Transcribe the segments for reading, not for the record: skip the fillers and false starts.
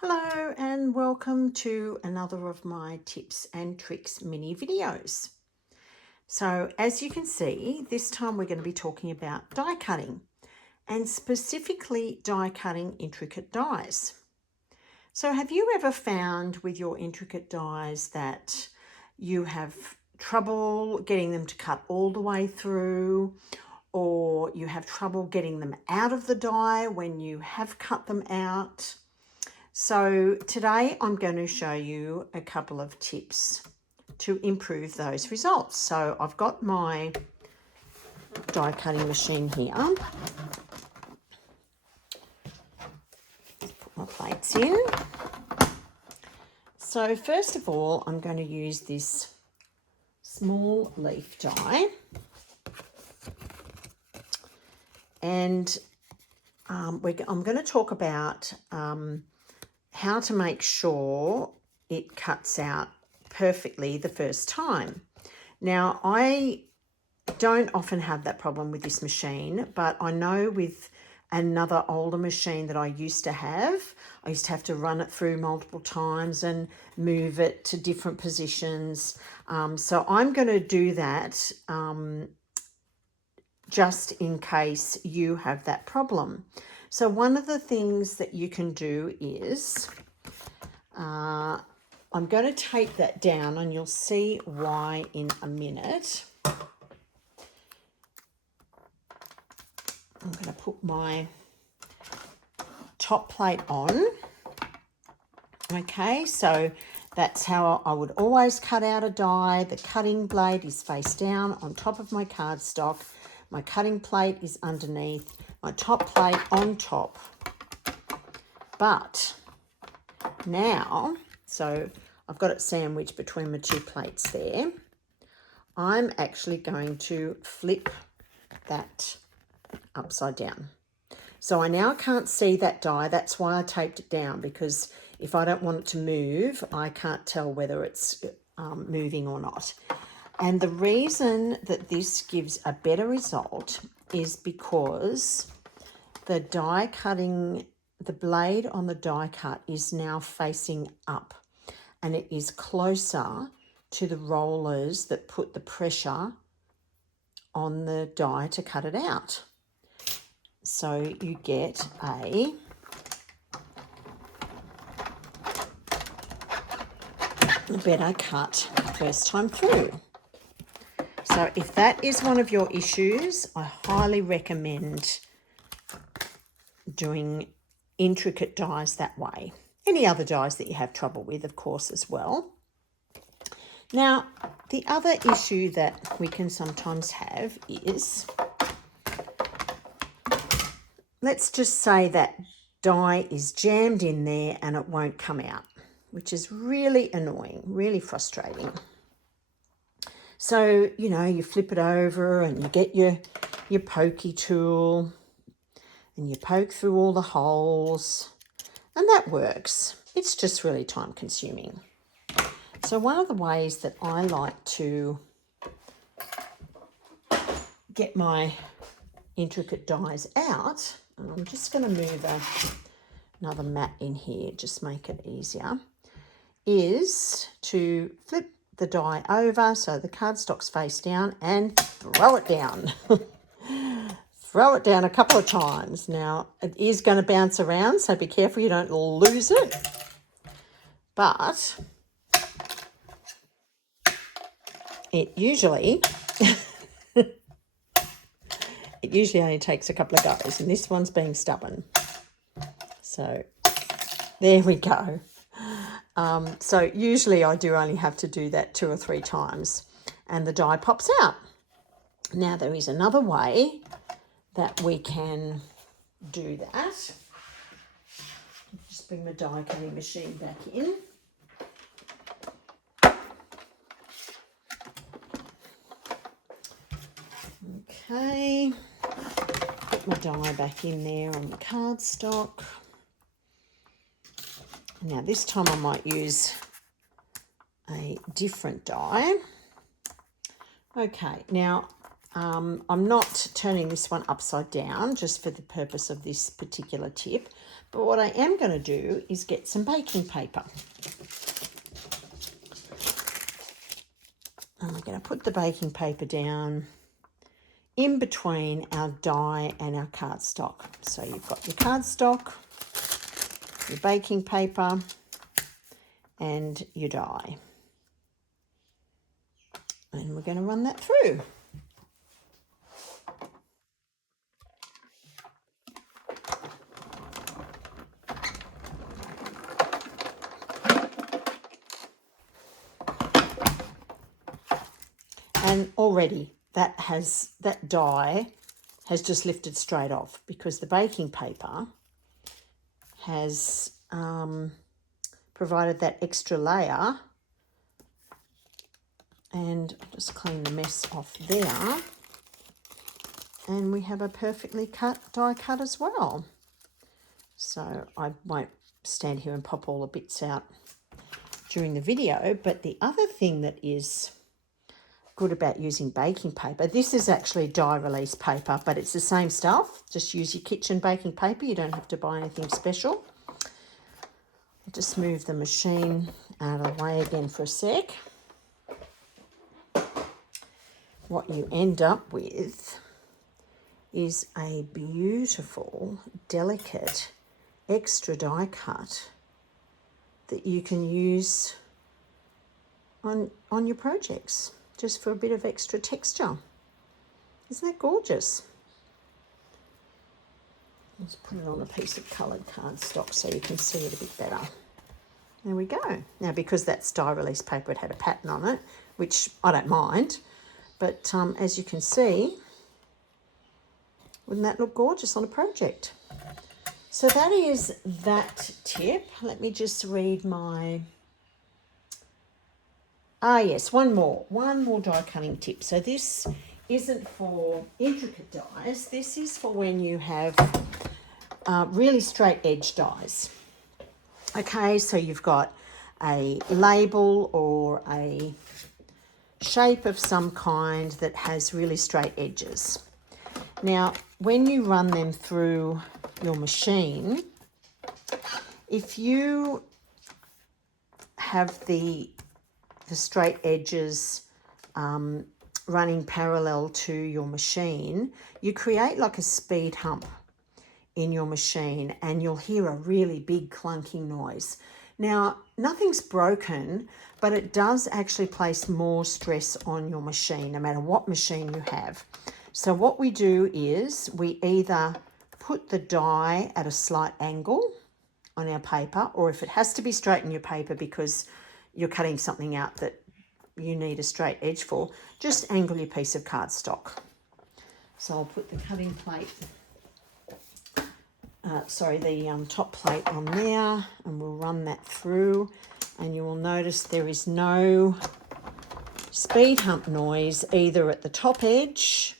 Hello and welcome to another of my tips and tricks mini videos. So as you can see, this time we're going to be talking about die cutting and specifically die cutting intricate dies. So have you ever found with your intricate dies that you have trouble getting them to cut all the way through, or you have trouble getting them out of the die when you have cut them out? So today I'm going to show you a couple of tips to improve those results. So I've got my die cutting machine here. Put my plates in. So first of all, I'm going to use this small leaf die. And I'm going to talk about how to make sure it cuts out perfectly the first time. Now, I don't often have that problem with this machine, but I know with another older machine that I used to have to run it through multiple times and move it to different positions. So I'm going to do that just in case you have that problem. So one of the things that you can do is, I'm going to tape that down and you'll see why in a minute. I'm going to put my top plate on. Okay, so that's how I would always cut out a die. The cutting blade is face down on top of my cardstock. My cutting plate is underneath, my top plate on top. But now, so I've got it sandwiched between my two plates there. I'm actually going to flip that upside down. So I now can't see that die. That's why I taped it down, because if I don't want it to move, I can't tell whether it's moving or not. And the reason that this gives a better result is because the die cutting, the blade on the die cut is now facing up, and it is closer to the rollers that put the pressure on the die to cut it out. So you get a better cut first time through. So if that is one of your issues, I highly recommend doing intricate dies that way. Any other dies that you have trouble with, of course, as well. Now, the other issue that we can sometimes have is, let's just say that die is jammed in there and it won't come out, which is really annoying, really frustrating. So, you know, you flip it over and you get your pokey tool and you poke through all the holes, and that works. It's just really time consuming. So one of the ways that I like to get my intricate dies out, and I'm just going to move another mat in here, just make it easier, is to flip the die over so the cardstock's face down and throw it down. Throw it down a couple of times. Now, it is going to bounce around, so be careful you don't lose it. But it usually only takes a couple of goes, and this one's being stubborn. So there we go. So usually I do only have to do that 2 or 3 times and the die pops out. Now there is another way that we can do that. Just bring my die cutting machine back in. Okay, put my die back in there on the cardstock. Now this time I might use a different die. Okay, now I'm not turning this one upside down just for the purpose of this particular tip, But what I am going to do is get some baking paper. And we're going to put the baking paper down in between our die and our cardstock. So you've got your cardstock, your baking paper, and your die. And we're going to run that through. And already that die has just lifted straight off because the baking paper has provided that extra layer. And I'll just clean the mess off there. And we have a perfectly cut die cut as well. So I won't stand here and pop all the bits out during the video. But the other thing that is good about using baking paper, this is actually die release paper, but it's the same stuff. Just use your kitchen baking paper. You don't have to buy anything special. I'll just move the machine out of the way again for a sec. What you end up with is a beautiful, delicate, extra die cut that you can use on your projects, just for a bit of extra texture. Isn't that gorgeous? Let's put it on a piece of coloured cardstock so you can see it a bit better. There we go. Now, because that's die release paper, it had a pattern on it, which I don't mind. But as you can see, wouldn't that look gorgeous on a project? So that is that tip. Let me just read my... yes, one more die cutting tip. So this isn't for intricate dies. This is for when you have really straight edge dies. Okay, so you've got a label or a shape of some kind that has really straight edges. Now, when you run them through your machine, if you have the straight edges running parallel to your machine, you create like a speed hump in your machine and you'll hear a really big clunking noise. Now, nothing's broken, but it does actually place more stress on your machine, no matter what machine you have. So what we do is we either put the die at a slight angle on our paper, or if it has to be straight in your paper because you're cutting something out that you need a straight edge for, just angle your piece of cardstock. So I'll put the cutting plate, the top plate on there, and we'll run that through, and you will notice there is no speed hump noise either at the top edge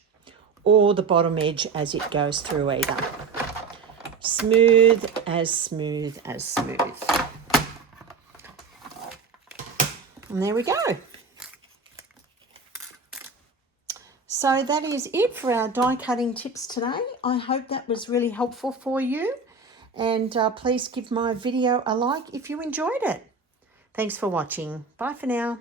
or the bottom edge as it goes through either. Smooth as smooth as smooth. And there we go. So that is it for our die cutting tips today. I hope that was really helpful for you. And please give my video a like if you enjoyed it. Thanks for watching. Bye for now.